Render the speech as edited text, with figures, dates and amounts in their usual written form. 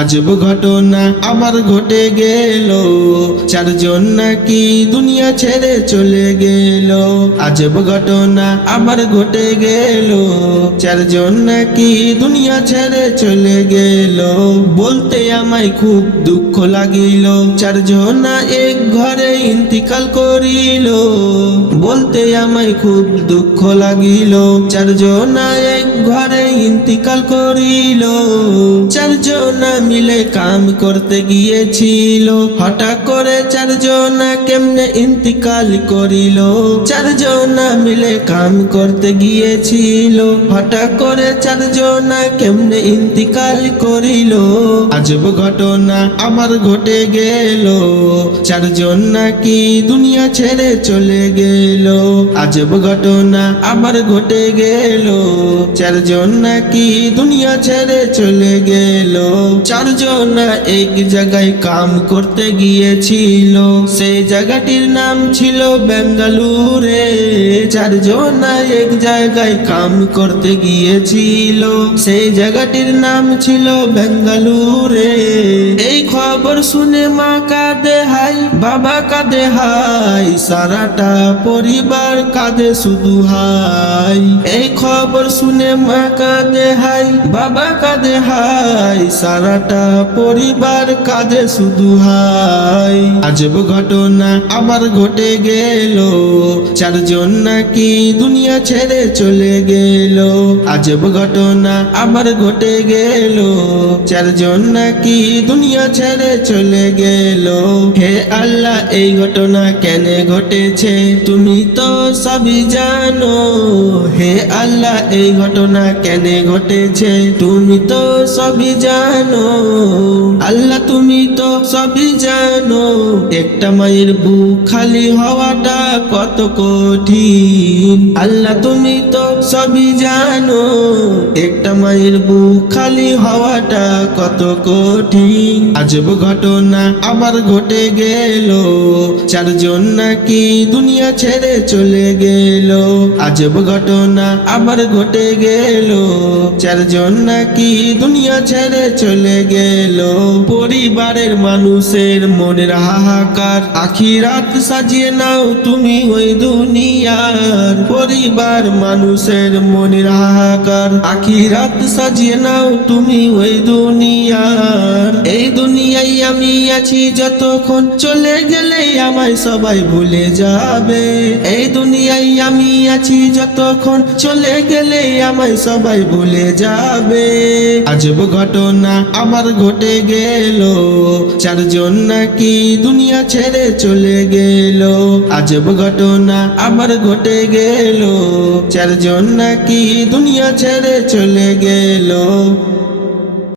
আজব ঘটনা আমার ঘটে গেল, চারজন নাকি দুনিয়া ছেড়ে চলে গেল। আজব ঘটনা আমার ঘটে গেল, চারজন নাকি দুনিয়া ছেড়ে চলে গেল। বলতে আমায় খুব দুঃখ লাগিল, চারজন এক ঘরে ইন্তিকাল করিল। বলতে আমায় খুব দুঃখ লাগিল, চারজন এক ঘরে ইন্তিকাল করিল। চারজন মিলে কাম করতে গিয়েছিল, হঠাৎ করে চারজন কেমনে ইন্তিকাল করিল। চারজন মিলে কাম করতে গিয়েছিল, হঠাৎ করে চারজন কেমনে ইন্তিকাল করিল। আজব ঘটনা আমার ঘটে গেল, চারজন নাকি দুনিয়া ছেড়ে চলে গেল। আজব ঘটনা আমার ঘটে গেল, চারজন নাকি দুনিয়া ছেড়ে চলে গেল। চারজন এক জায়গায় কাম করতে গিয়েছিল, সেই জায়গাটির নাম ছিল বেঙ্গালুরে। চারজন এক জায়গায় কাম করতে গিয়েছিল, সেই জায়গাটির নাম ছিল বেঙ্গালুরে। এই খবর শুনে মা কাঁদে হাই, বাবা কাঁদে হাই, সারাটা পরিবার কাঁদে শুধু হাই। এই খবর শুনে মা কাঁদে হাই, বাবা কাঁদে হাই, সারাটা পরিবার কাঁদে শুধু হাই। আজব ঘটনা আমার ঘটে গেল, চারজন নাকি দুনিয়া ছেড়ে চলে গেল। আজব ঘটনা আমার ঘটে গেল, চারজন নাকি দুনিয়া ছেড়ে চলে গেল। হে আল্লাহ, এই ঘটনা কেন ঘটেছে তুমি তো সবই জানো। হে আল্লাহ, এই ঘটনা কেন ঘটেছে তুমি তো সবই জানো। আল্লাহ, তুমি তো সবই জানো, একটা মায়ের বুক খালি হওয়াটা কত কঠিন। আল্লাহ, তুমি তো সবই জানো, একটা মায়ের বুক খালি হওয়াটা কত কঠিন। আজব ঘটনা আমার ঘটে গেল, চারজন নাকি দুনিয়া ছেড়ে চলে গেল। আজব ঘটনা আমার ঘটে গেল, চারজন নাকি দুনিয়া ছেড়ে চলে গেল। পরিবারের মানুষের মনের হাহাকার, আখিরাত সাজিয়ে নাও তুমি ওই দুনিয়ার। পরিবার মানুষের মনের হাহাকার, আখিরাত সাজিয়ে নাও তুমি ওই দুনিয়ার। এই দুনিয়ায় আমি আছি যতক্ষণ, চলে গেলে আমায় সবাই ভুলে যাবে। এই দুনিয়ায় আমি আছি যতক্ষণ, চলে গেলে আমায় সবাই ভুলে যাবে। আজব ঘটনা আমার ঘটে গেল, চারজন নাকি দুনিয়া ছেড়ে চলে গেল। আজব ঘটনা আমার ঘটে গেল, চারজন নাকি দুনিয়া ছেড়ে চলে গেল।